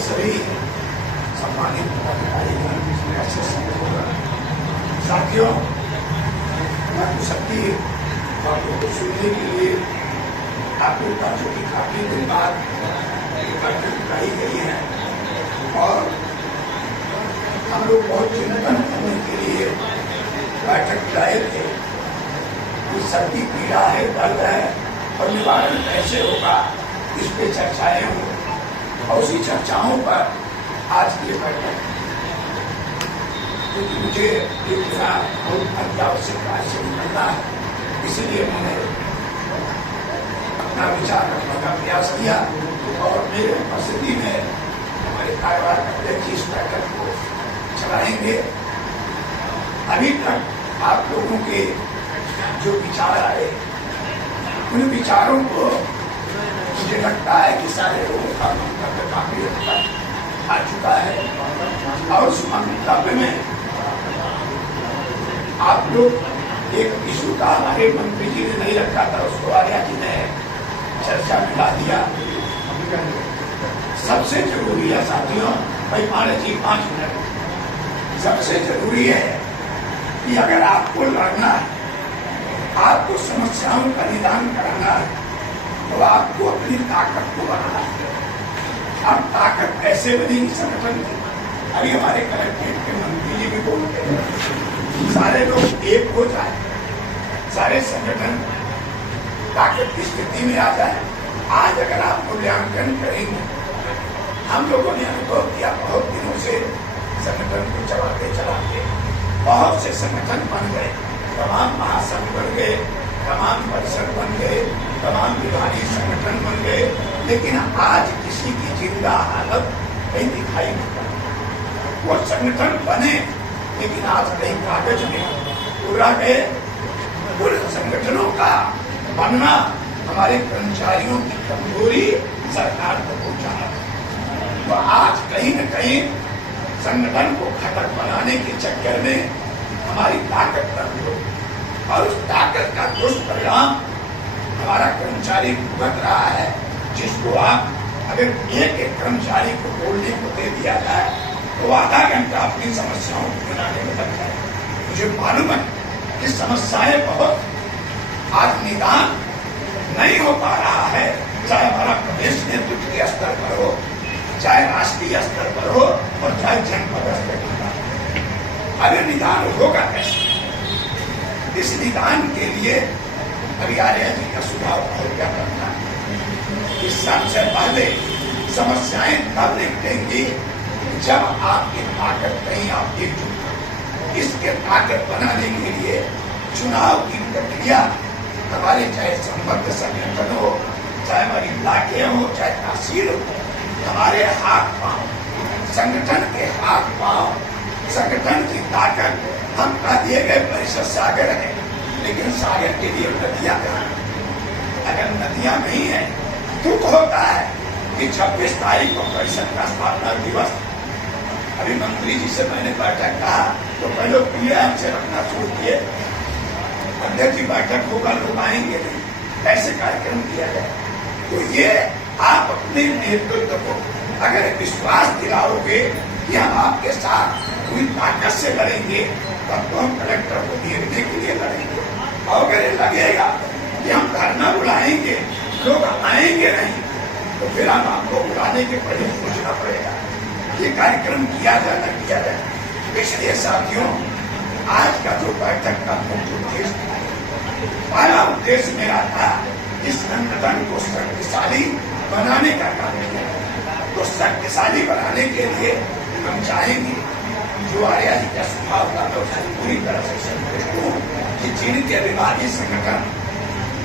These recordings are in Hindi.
सभी सम्मानित साथियों, शक्ति बातों को सुनने के लिए आपको बच्चों की काफी दिन बाद बैठक बुलाई गई है और हम लोग बहुत चिंतन करने के लिए बैठक बुलाए थे कि सर्दी पीड़ा है, दर्द है और निवारण कैसे होगा, इस पे चर्चाएं हों और उसी चर्चाओं पर आज की बैठक, क्योंकि मुझे ये पूरा बहुत अत्यावश्यक कार्य से निकलना है, इसीलिए मैंने अपना विचार रखने का प्रयास किया और मेरे उपस्थिति में हमारे कार्यवाहक अध्यक्ष इस बैठक को चलाएंगे। अभी तक आप लोगों के जो विचार आए, उन विचारों को मुझे लगता है कि सारे लोगों का मंतव्य काफी हद तक आ चुका है और उस मंतव्य में आप लोग एक इशू का हमारे मंत्री जी ने नहीं रखा था, उसको आर्या जी ने चर्चा में ला दिया। सबसे जरूरी है साथियों, भाई मारे जी 5 मिनट, सबसे जरूरी है कि अगर आपको लड़ना है, आपको समस्याओं का निदान कराना है, तो आपको अपनी ताकत को बढ़ाना है। अब ताकत कैसे बनेगी संगठन की? अभी हमारे कलेक्ट्रेट के मंत्री जी भी बोलते हैं, सारे लोग एक हो जाए, सारे संगठन ताकत की स्थिति में आ जाए। आज अगर आप मूल्यांकन करेंगे, हम लोगों ने अनुभव किया बहुत दिनों से संगठन को चलाते चलाते बहुत से संगठन बन गए, तमाम महासंघ बन गए, तमाम परिषद बन गए, तमाम विभागीय संगठन बन गए, लेकिन आज किसी की जिंदा हालत कहीं दिखाई नहीं पड़ती। वो संगठन बने लेकिन आज कहीं कागज में पूरा गए। उन संगठनों का बनना हमारे कर्मचारियों की कमजोरी सरकार को पहुंचा है। तो आज कहीं न कहीं संगठन को खतक बनाने के चक्कर में हमारी ताकत कम हो और उस ताकत का दुष्परिणाम हमारा कर्मचारी भुगत रहा है, जिसको आप अगर एक एक कर्मचारी को बोलने को दे दिया जाए तो आधा घंटा अपनी समस्याओं को बनाने में लग जाए। मुझे मालूम है कि समस्याएं बहुत आज निदान नहीं हो पा रहा है, चाहे हमारा प्रदेश नेतृत्व के स्तर पर हो, चाहे राष्ट्रीय स्तर पर हो और चाहे जनपद स्तर पर। अगर निदान होगा कैसे? इस निदान के लिए अभी आर्या जी का सुझाव क्या करना है कि सबसे पहले समस्याएं तब निपटेंगी जब आपकी ताकत कहीं आप एकजुट हो। इसके ताकत बनाने के लिए चुनाव की प्रक्रिया हमारे चाहे संबद्ध संगठन हो, चाहे हमारी इलाके हो, चाहे तहसील हो, हमारे हाथ पांव, संगठन के हाथ पांव, संगठन की ताकत हम कह दिए गए परिषद सागर है, लेकिन सागर के लिए नदियां कहाँ? अगर नदियां नहीं है, दुख होता है कि 26 तारीख को परिषद का स्थापना दिवस। अभी मंत्री जी से मैंने बैठक कहा तो पहले पीएम से रखना शुरू किए, अध्यक्ष जी बैठक होगा, लोग आएंगे नहीं, ऐसे कार्यक्रम किया जाए। तो ये आप अपने नेतृत्व को अगर विश्वास दिलाओगे कि हम आपके साथ पूरी ताकत से लड़ेंगे, तब तो हम कलेक्टर को देखने के लिए लड़ेंगे। और अगर ये लगेगा कि हम धरना बुलाएंगे, लोग आएंगे नहीं, तो फिर हम आपको बुलाने के पहले सोचना पड़ेगा ये कार्यक्रम किया जाए न किया जाए। इसलिए साथियों, आज का जो बैठक का मुख्य उद्देश्य, पहला उद्देश्य मेरा था इस संगठन को शक्तिशाली बनाने का कार्य किया। तो शक्तिशाली बनाने के लिए हम चाहेंगे जो आर्या जी का सुझाव था, मैं उससे पूरी तरह से संतुष्ट हूँ कि जिनके विभागीय संगठन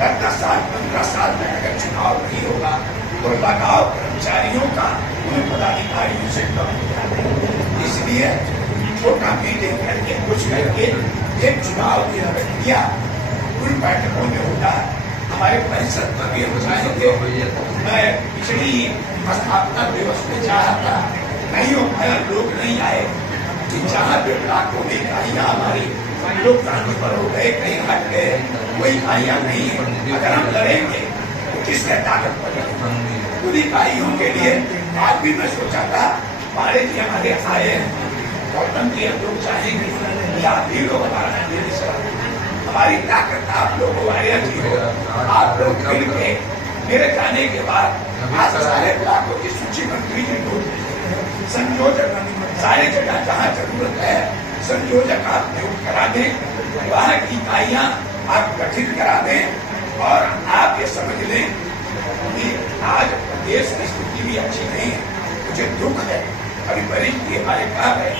10 साल 15 साल में अगर चुनाव नहीं होगा तो लगाव कर्मचारियों का उन पदाधिकारियों से कम हो जाता है। इसलिए छोटा मीटिंग करके कुछ करके एक चुनाव की प्रक्रिया उन बैठकों में होता है। हमारे परिषद पर भी हो जाएंगे। मैं पिछली स्थापना दिवस में चाहा था, नहीं हो पाया, लोग नहीं आए। कि जहाँ पे लाखों में इकाइयाँ हमारी लोग ट्रांसफर हो गए, कहीं हट गए, वो इकाइयाँ नहीं है। अगर हम लड़ेंगे तो किसके ताकत पर? उन इकाइयों के लिए आज भी मैं सोचा था हमारे जी हमारे आए हैं गौतम जी, हम लोग चाहेंगे कि आप भी लोग हमारा हमारी ताकत आप लोग हमारे जी हो। आप लोग मिल के मेरे जाने के बाद आज सारे ब्लॉकों की सूची मंत्री जी संयोजक सारे जगह जहाँ जरूरत है संयोजक आप नियुक्त करा दें, वहाँ की इकाइयाँ आप गठित करा दें और आप ये समझ लें कि आज प्रदेश की स्थिति भी अच्छी नहीं है। मुझे दुख है, अभी वरिष्ठ की हमारे कहा है,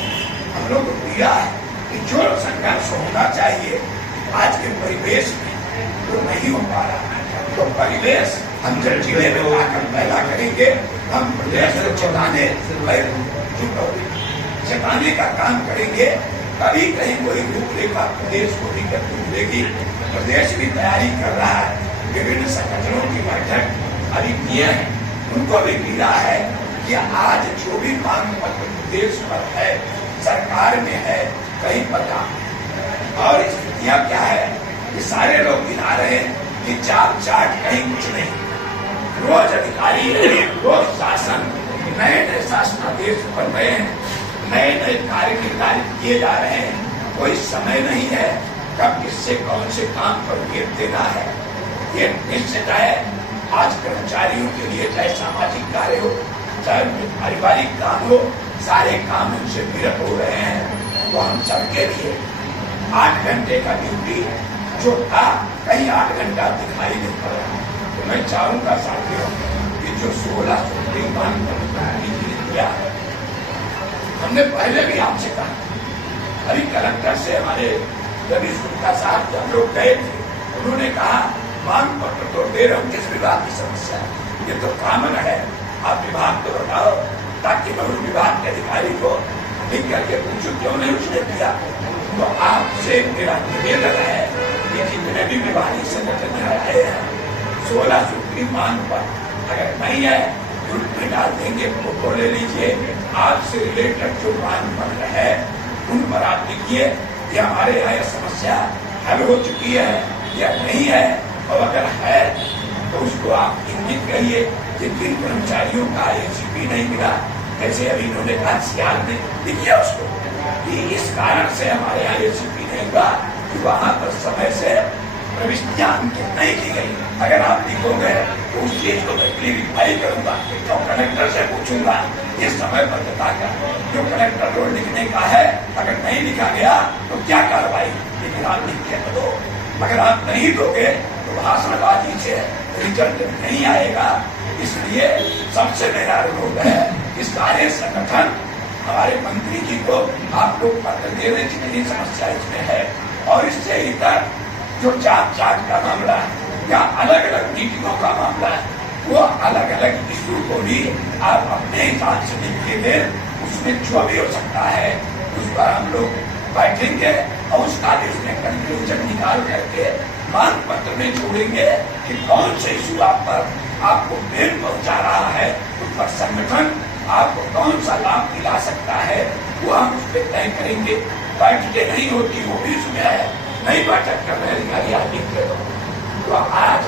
हम लोग को पीड़ा है कि जो संघर्ष होना चाहिए आज के परिवेश में वो नहीं हो पा रहा है। तो परिवेश हम जब जिले में आकर पैदा करेंगे, हम प्रदेश को चेताने का काम करेंगे, तभी कहीं कोई रूपरेखा प्रदेश को भी मिलेगी। प्रदेश भी तैयारी कर रहा है, विभिन्न संगठनों की बैठक अभी किए हैं, उनको भी पीड़ा है कि आज जो भी मांग पत्र प्रदेश पर है, सरकार में है, कहीं पता नहीं। और स्थितियां क्या है कि सारे लोग गिना रहे हैं कि चाप चाट कहीं कुछ नहीं। रोज अधिकारी, रोज शासन, नए नए शासनादेश बन रहे हैं, नए नए कार्य निर्धारित किए जा रहे हैं। कोई समय नहीं है कब किससे कौन से काम पर वेत देना है। ये निश्चित है आज कर्मचारियों के लिए, चाहे सामाजिक कार्य हो चाहे पारिवारिक काम हो, सारे काम उनसे विरत हो रहे हैं। तो हम सबके लिए 8 घंटे का ड्यूटी जो था कहीं 8 घंटा दिखाई नहीं पड़ रहा। तो मैं चाहूंगा साथियों कि जो 16 सूत्री मांग दिया, हमने पहले भी आपसे कहा, अभी कलेक्टर से हमारे रवि शुक्ला साहब जब लोग गए थे, उन्होंने कहा मांग पत्र तो दे रहे हो, किस विभाग की समस्या है, ये तो कॉमन है, आप विभाग तो बताओ, ताकि मैं उस विभाग के अधिकारी को लिख करके पूछूं क्यों नहीं उसने दिया। तो आपसे मेरा निवेदन है कि जितने भी विभागीय संगठन आए हैं, 16 सूत्री मांग पर अगर नहीं है ग्रुप में डाल देंगे, फोटो ले लीजिए, आपसे रिलेटेड जो मांग पत्र है उन पर आप लिखिए कि हमारे यहाँ यह समस्या हल हो चुकी है या नहीं है, और अगर है तो उसको आप इंगित करिए कि किन कर्मचारियों का एसीपी नहीं मिला, जैसे अभी उन्होंने कहा सियाल में लिखिए उसको कि इस कारण से हमारे यहाँ एसीपी नहीं हुआ कि वहाँ पर समय से प्रविष्टियां नहीं की गई। अगर आप लिखोगे तो उस चीज को मैं क्लियरिफाई करूंगा, तो कलेक्टर से पूछूंगा ये समय पर बताकर जो कलेक्टर रोड लिखने का है, अगर नहीं लिखा गया तो क्या कार्रवाई, लेकिन आप लिख के दो। अगर आप नहीं दोगे तो भाषणबाजी से रिजल्ट नहीं आएगा। इसलिए सबसे मेरा अनुरोध है कि सारे संगठन हमारे मंत्री जी को आप लोग पत्र दे रहे, जितनी समस्या इसमें है, और इससे इतर जो जात का मामला है या अलग अलग नीतियों का मामला है, वो अलग अलग इशू को भी आप अपने हिसाब से लिख के दें। उसमें जो भी हो सकता है उस पर हम लोग बैठेंगे और उसका भी उसमें कंक्लूजन निकाल करके मांग पत्र में जोड़ेंगे कि कौन से इशू आपको पेन पहुंचा रहा है, उस पर संगठन आपको कौन सा लाभ दिला सकता है, वो हम उस पर तय करेंगे। बैठकें नहीं होती वो भी उसमें है, नहीं बैठक कर रहे अधिकारी आदि के तो आज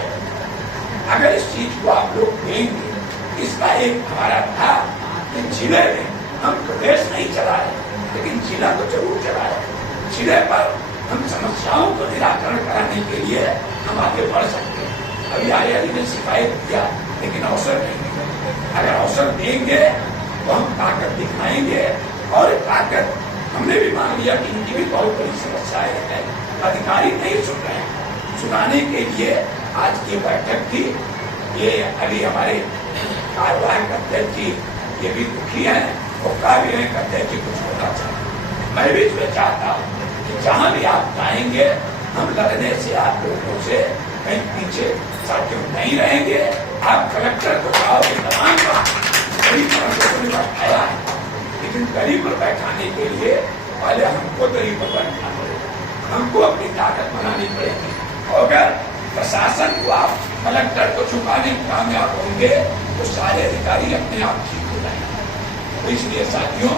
अगर इस चीज को आप लोग देंगे, इसका एक हमारा था कि जिले में हम प्रदेश नहीं चलाए, लेकिन जिला तो जरूर चलाए। जिले पर हम समस्याओं को निराकरण कराने के लिए हम आगे बढ़ सकते हैं। अभी आर्या ने शिकायत किया, लेकिन अवसर नहीं है। अगर अवसर देंगे तो हम ताकत दिखाएंगे, और ताकत हमने भी मान लिया कि इनकी भी बहुत बड़ी समस्याएं हैं, अधिकारी नहीं सुन रहे हैं। सुनाने के लिए आज की बैठक थी, ये अभी हमारे कार्यवाहक अध्यक्ष जी ये भी दुखी है, वो कार्य अध्यक्ष जी कुछ होना चाहिए। मैं भी इसमें चाहता हूँ कि जहाँ भी आप जाएंगे, हम लड़ने से आप लोगों से कहीं पीछे साथियों नहीं रहेंगे। आप कलेक्टर को कहोगे तमाम गरीब पर बैठाया है, लेकिन गरीब पर बैठाने के लिए पहले हमको गरीब पर बैठना पड़ेगा, हमको अपनी ताकत बनानी पड़ेगी। अगर प्रशासन को आप कलेक्टर को छुपाने में कामयाब होंगे तो सारे अधिकारी अपने आप ठीक हो जाएंगे। तो इसलिए साथियों,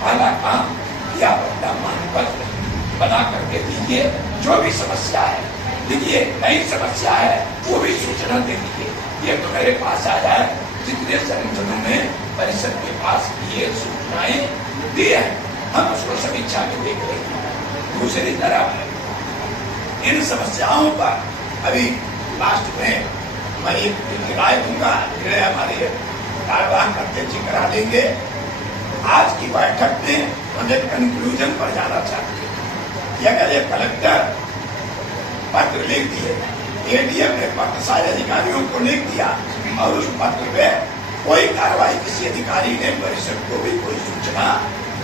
पहला काम या अपना मांग पत्र बना करके दीजिए, जो भी समस्या है देखिए, नई समस्या है वो भी सूचना दे दीजिए। ये तो मेरे पास आया है, जितने संगठनों में परिषद के पास ये सूचनाएं दी है, हम उसको समीक्षा में देख रहे हैं। दूसरी तरफ इन समस्याओं पर अभी लास्ट में मैं एक राय दूंगा, निर्णय हमारे कार्यवाहक अध्यक्ष जी करा देंगे। आज की बैठक में हम एक कंक्लूजन पर जाना चाहते हैं कि अगर ये कलेक्टर पत्र लिख दिए, एडीएम ने पत्र सारे अधिकारियों को लिख दिया और उस पत्र पे कोई कार्रवाई किसी अधिकारी ने परिषद को भी कोई सूचना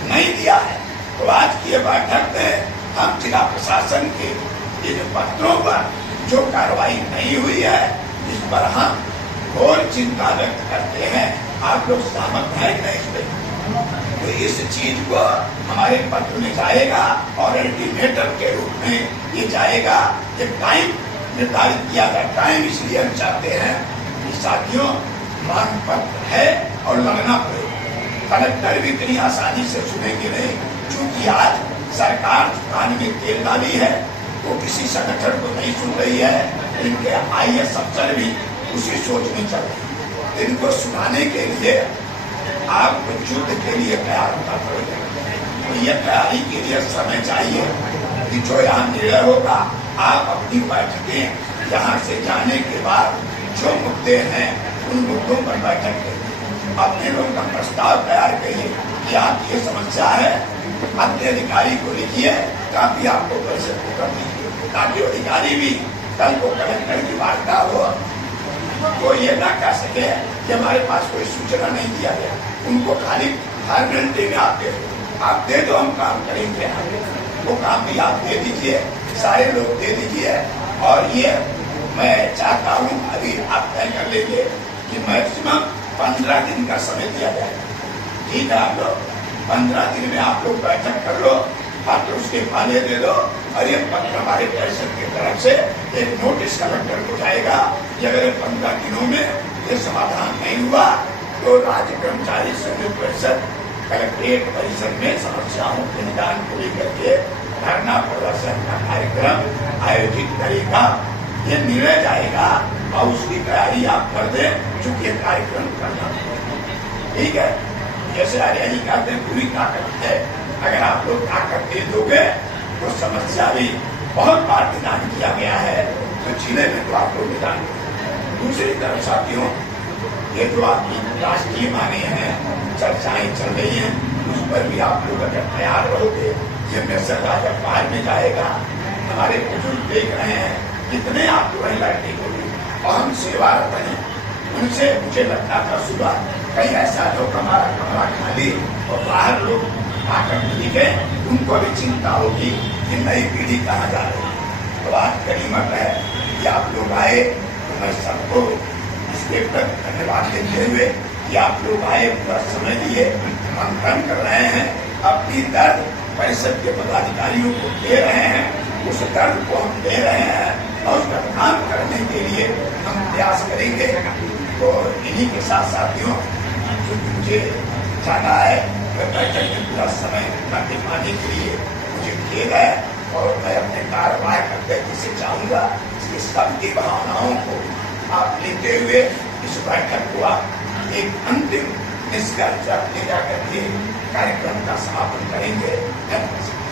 नहीं दिया है, तो आज की बैठक में हम जिला प्रशासन के इन पत्रों पर जो कार्रवाई नहीं हुई है, इस पर हम घोर चिंता व्यक्त करते हैं। आप लोग सहमत हैं कि नहीं? तो इस चीज को हमारे पत्र में जाएगा और अल्टीमेटम के रूप में ये जाएगा। एक टाइम निर्धारित किया गया, टाइम इसलिए हम चाहते हैं कि साथियों मांग पत्र है और लगना पड़ेगा। कलेक्टर भी इतनी आसानी से सुनेंगे नहीं, क्योंकि आज सरकार कान में तेल डाली है, वो किसी संगठन को नहीं सुन रही है। इनके IAS अफसर भी उसी सोच में चल रहे हैं। इनको सुनाने के लिए आपको युद्ध के लिए तैयार होना पड़ेगा। तो ये तैयारी के लिए समय चाहिए कि जो यहाँ निर्णय होगा, आप अपनी बैठकें यहाँ से जाने के बाद जो मुद्दे हैं उन मुद्दों पर बैठक करिए, अपने लोगों का प्रस्ताव तैयार करिए कि आप ये समस्या है, अपने अधिकारी को लिखिए, काफी आपको परिषद को कर दीजिए, ताकि अधिकारी भी कल को कलेक्टर की वार्ता हो तो ये ना कह सके कि हमारे पास कोई सूचना नहीं दिया गया। उनको खाली फॉर्मेलिटी में आप दे दो, हम काम करेंगे। वो काम भी आप दे दीजिए, सारे लोग दे दीजिए। और ये मैं चाहता हूँ अभी आप तय कर लेंगे कि मैक्सिमम 15 दिन का समय दिया जाए। ठीक है, आप लोग 15 दिन में आप लोग बैठक कर लो, पत्र उसके पहले दे दो और ये पत्र हमारे परिषद की तरफ से एक नोटिस कलेक्टर को जाएगा कि अगर 15 दिनों में ये समाधान नहीं हुआ तो राज्य कर्मचारी संघ परिषद कलेक्ट्रेट परिसर में समस्याओं के निदान को लेकर के धरना प्रदर्शन का कार्यक्रम आयोजित करेगा। ये निर्णय जाएगा और उसकी तैयारी आप कर दें, चूंकि कार्यक्रम करना ठीक है। जैसे आर्या जी कहते हैं पूरी ताकत है, अगर आप लोग ताकत दे दोगे तो समस्या भी बहुत बार निदान किया गया है, तो जिले में तो आप लोग निदान। दूसरी तरफ साथियों, ये जो आपकी राष्ट्रीय मांगे हैं, चर्चाएं चल रही हैं, उस पर भी आप लोग अगर तैयार रहोगे, ये मैसेज आज अखबार में जाएगा। हमारे बुजुर्ग देख रहे हैं कितने आप लोग लड़ने को भी और हम सेवारत हैं। उनसे मुझे लगता था सुबह कहीं ऐसा लोग हमारा कमरा खाली और बाहर लोग आकर लिखे, उनको भी चिंता होगी कि नई पीढ़ी कहाँ जा रही है। तो आज गनीमत है कि आप लोग आए, तो मैं सबको इसके प्रति धन्यवाद देते हुए कि आप लोग आए, पूरा समय दिए, मंथन कर रहे हैं, अपनी दर्द परिषद के पदाधिकारियों को दे रहे हैं, उस दर्द को हम दे रहे हैं और उसका काम करने के लिए हम प्रयास करेंगे। तो इन्हीं के साथ साथियों, मुझे जाना है, बैठक में पूरा समय न पाने के लिए मुझे खेद है और मैं अपने कार्यवाहक अध्यक्ष से चाहूंगा कि सबकी भावनाओं को आप लेते हुए इस बैठक को आप एक अंतिम निष्कर्ष ले जाकर के कार्यक्रम का समापन करेंगे। धन्यवाद।